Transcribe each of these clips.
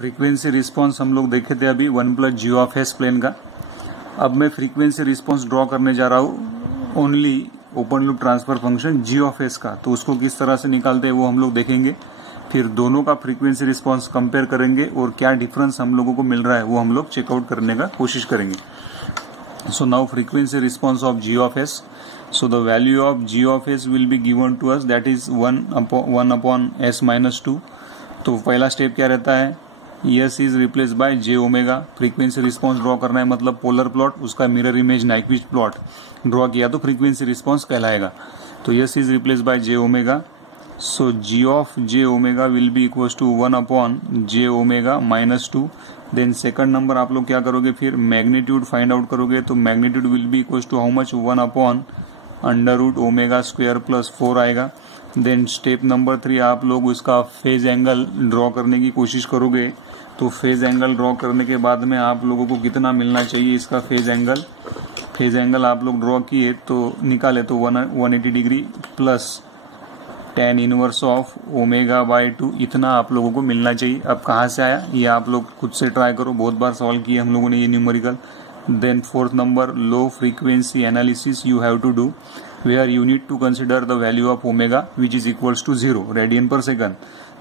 Frequency response हम लोग देखे थे अभी 1 plus G of S plane का। अब मैं फ्रीक्वेंसी रिस्पॉन्स ड्रॉ करने जा रहा हूँ only open loop transfer function G of S का। तो उसको किस तरह से निकालते हैं वो हम लोग देखेंगे, फिर दोनों का फ्रीक्वेंसी रिस्पॉन्स कंपेयर करेंगे और क्या डिफरेंस हम लोगों को मिल रहा है वो हम लोग चेकआउट करने का कोशिश करेंगे। So now frequency response of G of S. So the value of g of s will be given to us, that is 1 upon s minus 2। तो पहला स्टेप क्या रहता है, s is replaced by j omega. Frequency response draw करना है मतलब polar plot, उसका mirror image Nyquist plot draw किया तो फ्रीक्वेंसी रिस्पॉन्स कहलाएगा। तो s is replaced by j omega. सो g of j omega will be equals to 1 upon j omega minus 2। Then second number आप लोग क्या करोगे, फिर मैग्नीट्यूड फाइंड आउट करोगे। तो magnitude will be equals to how much, 1 upon under root omega square plus 4 आएगा। Then step number 3 आप लोग उसका फेज एंगल ड्रॉ करने की कोशिश करोगे। तो फेज एंगल ड्रॉ करने के बाद में आप लोगों को कितना मिलना चाहिए इसका फेज एंगल आप लोग ड्रॉ किए तो निकाले तो 180 degree plus tan inverse of omega by 2 इतना आप लोगों को मिलना चाहिए। अब कहाँ से आया ये आप लोग खुद से ट्राई करो, बहुत बार सॉल्व किए हम लोगों ने ये numerical. Then fourth number, low frequency analysis you have to do, where you need to consider the value of omega which is equals to 0 radian per second.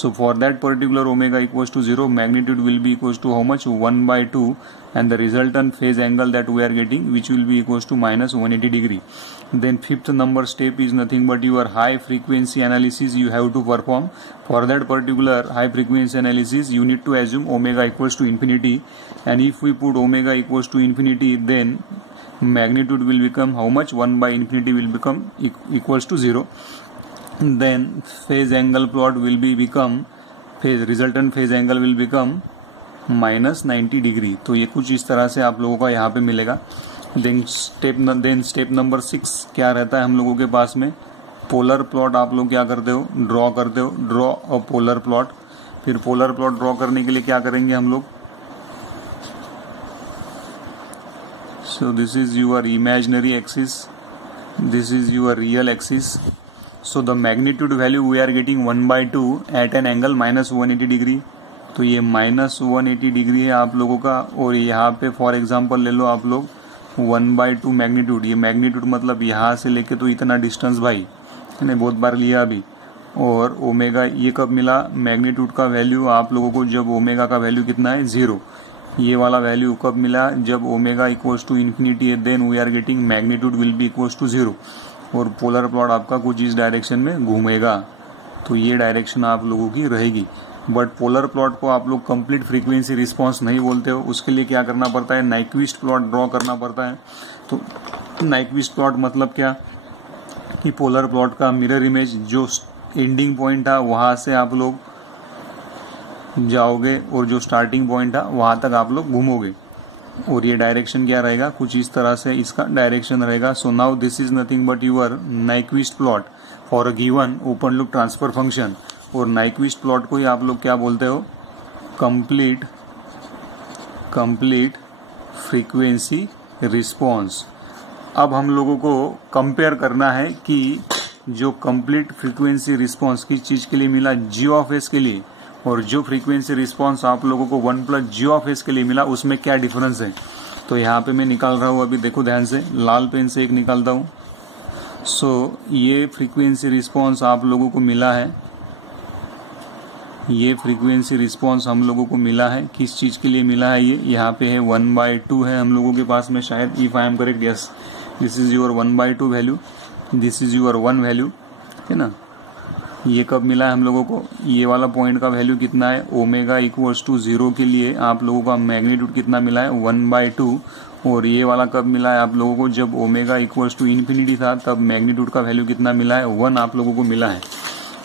So for that particular omega equals to 0, magnitude will be equals to how much, 1 by 2, and the resultant phase angle that we are getting which will be equals to minus 180 degree. Then fifth number step is nothing but your high frequency analysis you have to perform. For that particular high frequency analysis you need to assume omega equals to infinity, and if we put omega equals to infinity then magnitude will become how much, 1 by infinity will become equals to 0. Then phase angle plot will be become resultant phase angle will become minus 90 degree. तो ये कुछ इस तरह से आप लोगों का यहाँ पे मिलेगा। देन स्टेप नंबर 6 क्या रहता है हम लोगों के पास में, पोलर प्लॉट आप लोग क्या करते हो, ड्रॉ अ पोलर प्लॉट। फिर पोलर प्लॉट ड्रॉ करने के लिए क्या करेंगे हम लोग, सो this is your imaginary axis, this is your real axis. So the magnitude value we are getting 1 by 2 at an angle minus 180 degree. तो ये माइनस 180 डिग्री है आप लोगों का। और यहाँ पे फॉर एग्जांपल ले लो आप लोग 1 by 2 मैग्नीट्यूड, ये मैग्नीट्यूड मतलब यहाँ से लेके तो इतना डिस्टेंस भाई मैंने बहुत बार लिया अभी। और ओमेगा ये कब मिला, मैग्नीट्यूड का वैल्यू आप लोगों को जब ओमेगा का वैल्यू कितना है 0, ये वाला वैल्यू कब मिला, जब ओमेगा इक्वल्स टू इन्फिनिटी है, then we are getting magnitude will be equals to 0। और पोलर प्लॉट आपका कुछ इस डायरेक्शन में घूमेगा, तो ये डायरेक्शन आप लोगों की रहेगी। बट पोलर प्लॉट को आप लोग कंप्लीट फ्रीक्वेंसी रिस्पांस नहीं बोलते हो, उसके लिए क्या करना पड़ता है, नाइक्विस्ट प्लॉट ड्रॉ करना पड़ता है। तो नाइक्विस्ट प्लॉट मतलब क्या कि पोलर प्लॉट का मिरर इमेज जो एंडिंग पॉइंट था वहां से आप लोग जाओगे और जो स्टार्टिंग पॉइंट था वहां तक आप लोग घूमोगे। और ये डायरेक्शन क्या रहेगा, कुछ इस तरह से इसका डायरेक्शन रहेगा। So now this is nothing but your Nyquist plot for a given open loop transfer function. और नाइक्विस्ट प्लॉट को ही आप लोग क्या बोलते हो, कंप्लीट फ्रीक्वेंसी रिस्पॉन्स। अब हम लोगों को कंपेयर करना है कि जो कंप्लीट फ्रीक्वेंसी रिस्पॉन्स किस चीज के लिए मिला, जी ऑफ एस के लिए, और जो फ्रीक्वेंसी रिस्पॉन्स आप लोगों को 1 प्लस जी ऑफ एस के लिए मिला उसमें क्या डिफरेंस है। तो यहाँ पे मैं निकाल रहा हूँ, अभी देखो ध्यान से, लाल पेन से एक निकालता हूँ। सो ये फ्रीक्वेंसी रिस्पॉन्स आप लोगों को मिला है, ये फ्रीक्वेंसी रिस्पॉन्स हम लोगों को मिला है, किस चीज के लिए मिला है, ये यहाँ पे है 1 by 2 है हम लोगों के पास में शायद, if I am correct, yes this is your 1 by 2 value, this is your 1 value, है ना। ये कब मिला है हम लोगों को, ये वाला पॉइंट का वैल्यू कितना है, ओमेगा इक्वल्स टू 0 के लिए आप लोगों का मैग्नीट्यूड कितना मिला है, 1 by 2। और ये वाला कब मिला है आप लोगों को, जब ओमेगा इक्वल्स टू इन्फिनिटी था तब मैग्नीट्यूड का वैल्यू कितना मिला है, 1 आप लोगों को मिला है।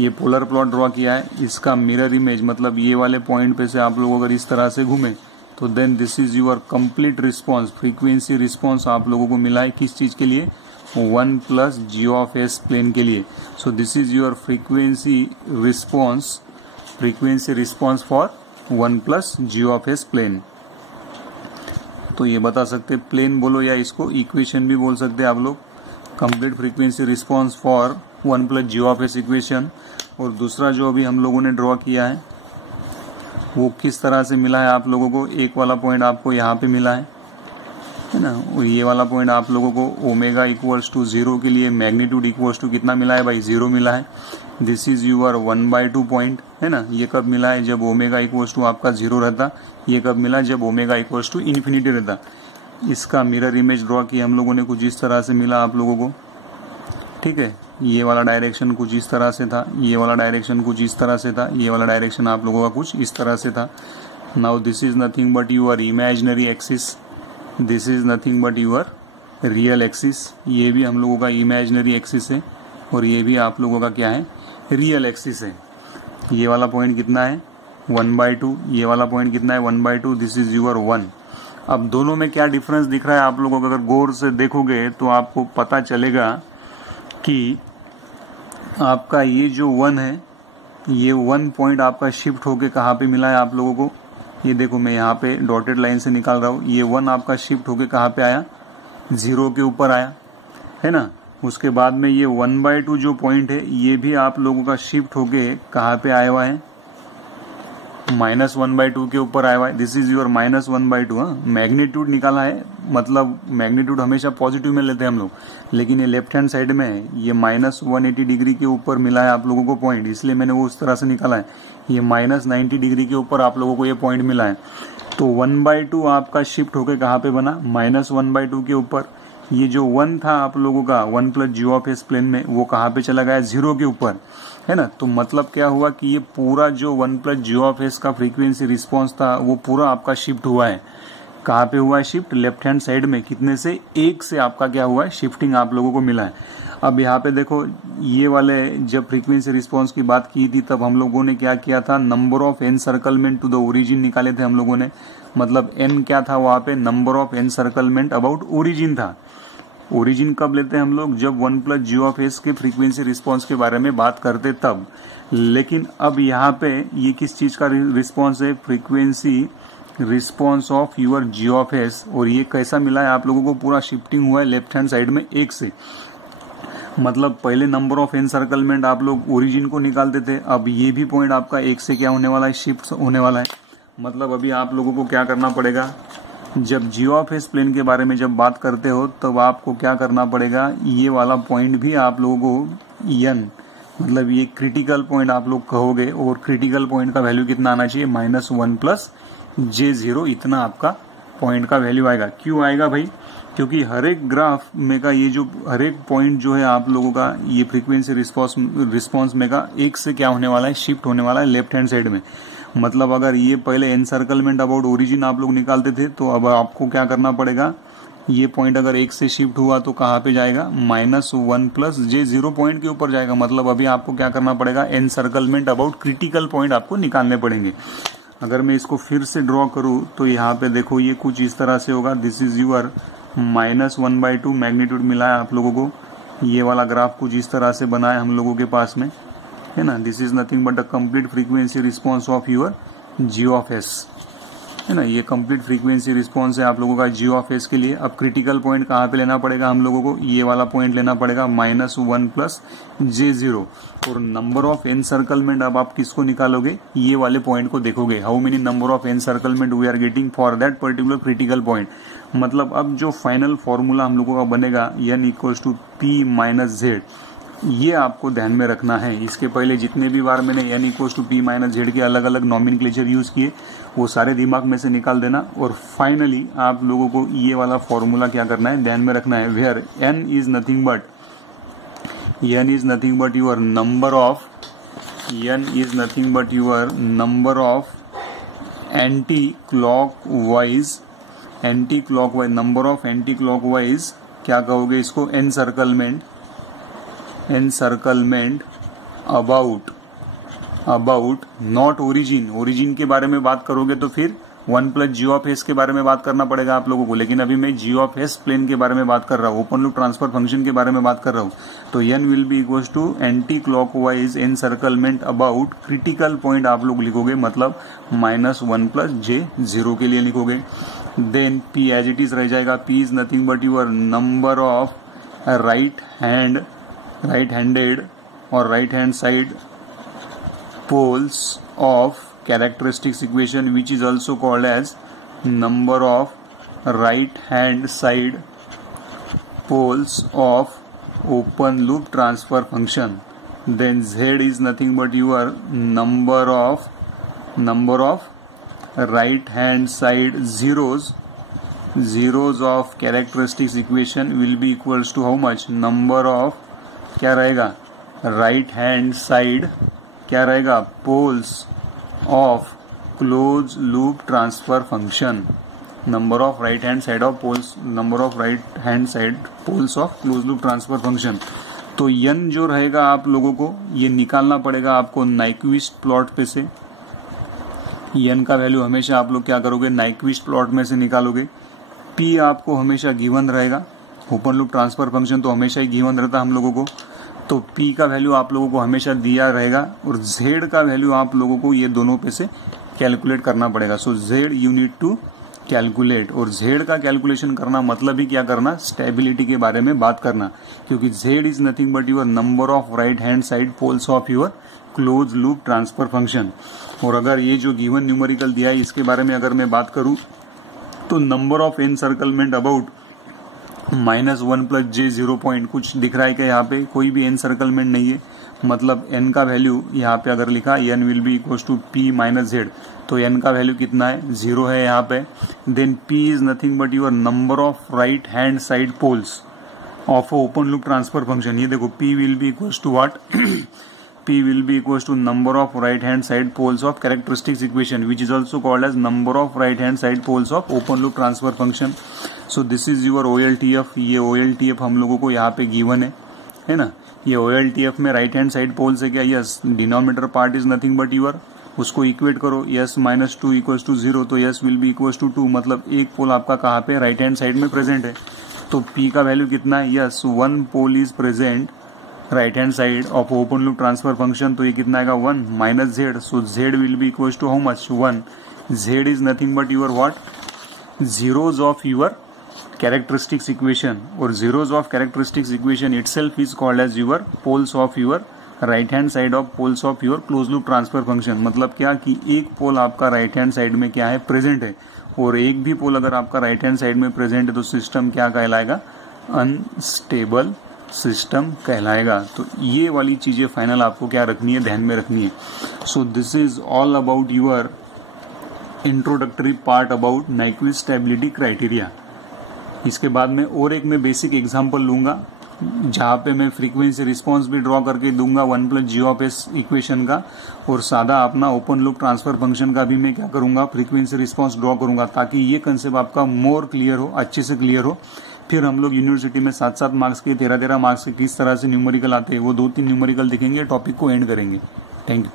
ये पोलर प्लॉट ड्रॉ किया है, इसका मिरर इमेज मतलब ये वाले पॉइंट पे से आप लोग अगर इस तरह से घूमे तो then this is your complete response, frequency response आप लोगों को मिला है, किस चीज के लिए, 1 plus G of S plane के लिए। So this is your frequency response for 1 plus G of S plane. तो ये बता सकते प्लेन बोलो या इसको इक्वेशन भी बोल सकते आप लोग, complete frequency response for 1 plus G of S equation. और दूसरा जो अभी हम लोगों ने ड्रॉ किया है वो किस तरह से मिला है आप लोगों को। एक वाला पॉइंट आपको यहाँ पे मिला है ना, और ये वाला पॉइंट आप लोगों को ओमेगा इक्वल्स टू 0 के लिए मैग्नीट्यूड इक्वल्स टू कितना मिला है भाई, 0 मिला है। दिस इज यूर 1/2 पॉइंट है ना। ये कब मिला है, जब ओमेगा इक्वल्स टू आपका 0 रहता। ये कब मिला, जब ओमेगा इक्वल्स टू इन्फिनिटी रहता। इसका मिरर इमेज ड्रॉ किया हम लोगों ने, कुछ इस तरह से मिला आप लोगों को, ठीक है। ये वाला डायरेक्शन कुछ इस तरह से था, ये वाला डायरेक्शन कुछ इस तरह से था, ये वाला डायरेक्शन आप लोगों का कुछ इस तरह से था। Now this is nothing but your imaginary axis, this is nothing but your real axis. ये भी हम लोगों का इमेजिनरी एक्सिस है और ये भी आप लोगों का क्या है, रियल एक्सिस है। ये वाला पॉइंट कितना है, 1/2। ये वाला पॉइंट कितना है, 1/2। This is your 1। अब दोनों में क्या डिफरेंस दिख रहा है आप लोगों को, अगर गौर से देखोगे तो आपको पता चलेगा कि आपका ये जो 1 है, ये 1 पॉइंट आपका शिफ्ट होके कहाँ पे मिला है आप लोगों को। ये देखो मैं यहाँ पे डॉटेड लाइन से निकाल रहा हूँ। ये 1 आपका शिफ्ट होके कहाँ पे आया, 0 के ऊपर आया है ना। उसके बाद में ये 1/2 जो पॉइंट है, ये भी आप लोगों का शिफ्ट होके कहाँ पे आया हुआ है, -1/2 के ऊपर आया हुआ है। This is your -1/2। हाँ, मैग्नीट्यूड निकाला है, मतलब मैग्नीट्यूड हमेशा पॉजिटिव में लेते हैं हम लोग, लेकिन ये लेफ्ट हैंड साइड में है। ये -180 डिग्री के ऊपर मिला है आप लोगों को पॉइंट, इसलिए मैंने वो उस तरह से निकाला है। ये -90 डिग्री के ऊपर आप लोगों को ये पॉइंट मिला है। तो 1/2 आपका शिफ्ट होकर कहाँ पे बना, -1/2 के ऊपर। ये जो 1 था आप लोगों का 1 + g(s) प्लेन में, वो कहाँ पे चला गया, 0 के ऊपर है ना। तो मतलब क्या हुआ कि ये पूरा जो 1 + g(s) का फ्रीक्वेंसी रिस्पॉन्स था, वो पूरा आपका शिफ्ट हुआ है। कहाँ पे हुआ है शिफ्ट, लेफ्ट हैंड साइड में। कितने से, 1 से आपका क्या हुआ है, शिफ्टिंग आप लोगों को मिला है। अब यहाँ पे देखो, ये वाले जब फ्रीक्वेंसी रिस्पॉन्स की बात की थी, तब हम लोगों ने क्या किया था, number of encirclement to the origin निकाले थे हम लोगों ने। मतलब एन क्या था वहां पे, number of encirclement about origin था। ओरिजिन कब लेते हैं हम लोग, जब 1 + g(s) के फ्रीक्वेंसी रिस्पॉन्स के बारे में बात करते तब। लेकिन अब यहाँ पे ये किस चीज का रिस्पॉन्स है, frequency response of your g(s), और ये कैसा मिला है आप लोगों को, पूरा शिफ्टिंग हुआ है लेफ्ट हैंड साइड में 1 से। मतलब पहले नंबर ऑफ एनसर्कलमेंट आप लोग ओरिजिन को निकालते थे, अब ये भी पॉइंट आपका 1 से क्या होने वाला है, शिफ्ट होने वाला है। मतलब अभी आप लोगों को क्या करना पड़ेगा, जब g(s) प्लेन के बारे में जब बात करते हो तब आपको क्या करना पड़ेगा, ये वाला पॉइंट भी आप लोगों को n, मतलब ये क्रिटिकल पॉइंट आप लोग कहोगे, और क्रिटिकल पॉइंट का वैल्यू कितना आना चाहिए, -1 + j0, इतना आपका पॉइंट का वैल्यू आएगा। क्यों आएगा भाई, क्योंकि हर एक ग्राफ में का ये जो हर एक पॉइंट जो है आप लोगों का, ये फ्रीक्वेंसी रिस्पॉन्स में का 1 से क्या होने वाला है, शिफ्ट होने वाला है लेफ्ट हैंड साइड में। मतलब अगर ये पहले एनसर्कलमेंट अबाउट ओरिजिन आप लोग निकालते थे, तो अब आपको क्या करना पड़ेगा, ये पॉइंट अगर 1 से शिफ्ट हुआ तो कहाँ पे जाएगा, -1 + j0 पॉइंट के ऊपर जाएगा। मतलब अभी आपको क्या करना पड़ेगा, एनसर्कलमेंट अबाउट क्रिटिकल पॉइंट आपको निकालने पड़ेंगे। अगर मैं इसको फिर से ड्रॉ करूं तो यहाँ पे देखो ये कुछ इस तरह से होगा। दिस इज यूर -1/2 मैग्नीट्यूड मिला है आप लोगों को। ये वाला ग्राफ कुछ इस तरह से बना है हम लोगों के पास में, है ना। This is nothing but the complete frequency response of your g(s), है ना। ये कंप्लीट फ्रीक्वेंसी रिस्पॉन्स है आप लोगों का g(s) के लिए। अब क्रिटिकल पॉइंट कहाँ पे लेना पड़ेगा हम लोगों को, ये वाला पॉइंट लेना पड़ेगा, -1 + j0। और नंबर ऑफ एनसर्कलमेंट अब आप किसको निकालोगे, ये वाले पॉइंट को देखोगे, how many number of encirclement we are getting for that particular critical point. मतलब अब जो फाइनल फॉर्मूला हम लोगों का बनेगा, n = p - z, ये आपको ध्यान में रखना है। इसके पहले जितने भी बार मैंने n = p - z के अलग अलग नॉमेनक्लेचर यूज किए, वो सारे दिमाग में से निकाल देना। और फाइनली आप लोगों को ये वाला फॉर्मूला क्या करना है, ध्यान में रखना है, where n is nothing but your number of anti clockwise number of anti clockwise क्या कहोगे इसको, एनसर्कलमेंट अबाउट नॉट ओरिजिन के बारे में बात करोगे तो फिर 1 + g(s) के बारे में बात करना पड़ेगा आप लोगों को। लेकिन अभी मैं g(s) प्लेन के बारे में बात कर रहा हूँ, ओपन लूप ट्रांसफर फंक्शन के बारे में बात कर रहा हूँ। तो n will be equals to anti clockwise encirclement about critical point आप लोग लिखोगे, मतलब -1 + j0 के लिए लिखोगे। Then p as it is रह जाएगा। p is nothing but your number of right handed और right hand side poles of characteristics equation, which is also called as number of right hand side poles of open loop transfer function. Then z is nothing but your number of right hand side zeros of characteristics equation will be equals to how much, number of क्या रहेगा, right hand side क्या रहेगा, poles of closed loop transfer function. number of right hand side of poles of closed loop transfer function. तो n जो रहेगा आप लोगों को ये निकालना पड़ेगा आपको नाइक्विस्ट प्लॉट पे से. n का वैल्यू हमेशा आप लोग क्या करोगे, नाइक्विस्ट प्लॉट में से निकालोगे. p आपको हमेशा गिवन रहेगा, ओपन लूप ट्रांसफर फंक्शन तो हमेशा ही गिवन रहता हम लोगों को, तो p का वैल्यू आप लोगों को हमेशा दिया रहेगा और z का वैल्यू आप लोगों को ये दोनों पे से कैलकुलेट करना पड़ेगा. So z you need to calculate, और z का कैलकुलेशन करना मतलब ही क्या करना, स्टेबिलिटी के बारे में बात करना, क्योंकि z is nothing but your number of right hand side poles of your close loop transfer function. और अगर ये जो गिवन न्यूमेरिकल दिया है इसके बारे में अगर मैं बात करूं तो number of encirclement about -1 + j 0 point कुछ दिख रहा है क्या, यहाँ पे कोई भी एनसर्कलमेंट नहीं है, मतलब n का वैल्यू यहाँ पे अगर लिखा n will be equals to p - z, तो n का वैल्यू कितना है, 0 है यहाँ पे. Then p is nothing but your number of right hand side poles of open loop transfer function. ये देखो p will be equals to what, p will be equals to number of right hand side poles of characteristics equation, which is also called as number of right hand side poles of open loop transfer function. So this is your OLTF. ये OLTF हम लोगों को यहाँ पे given है ना. ये OLTF में राइट हैंड साइड पोल्स है क्या, yes, denominator part is nothing but your, उसको इक्वेट करो, s - 2 इक्वल्स टू 0, तो s will be equals to 2, मतलब एक पोल आपका कहाँ पे राइट हैंड साइड में प्रेजेंट है. तो p का वैल्यू कितना है, yes, 1 pole is present right hand side of open loop transfer function, तो ये कितना आएगा 1 - z. So z will be equals to how much, 1. z is nothing but your what, zeros of your characteristics equation, और zeros of characteristics equation itself is called as your poles of your right hand side of poles of your close loop transfer function. मतलब क्या कि एक pole आपका right hand side में क्या है, present है, और एक भी पोल अगर आपका राइट हैंड साइड में प्रेजेंट है तो सिस्टम क्या कहलाएगा, अनस्टेबल सिस्टम कहलाएगा. तो ये वाली चीजें फाइनल आपको क्या रखनी है, ध्यान में रखनी है. सो this is all about your introductory part about Nyquist stability criteria. इसके बाद में और एक मैं बेसिक एग्जांपल लूंगा जहां पे मैं फ्रीक्वेंसी रिस्पांस भी ड्रॉ करके दूंगा 1 + g ऑफ s इक्वेशन का, और सादा अपना ओपन लूप ट्रांसफर फंक्शन का भी मैं क्या करूंगा, फ्रीक्वेंसी रिस्पांस ड्रॉ करूंगा, ताकि ये कंसेप्ट आपका मोर क्लियर हो, अच्छे से क्लियर हो. फिर हम लोग यूनिवर्सिटी में 7-7 मार्क्स के 13-13 मार्क्स के किस तरह से न्यूमेरिकल आते हैं वो 2-3 न्यूमेरिकल दिखेंगे, टॉपिक को एंड करेंगे. Thank you.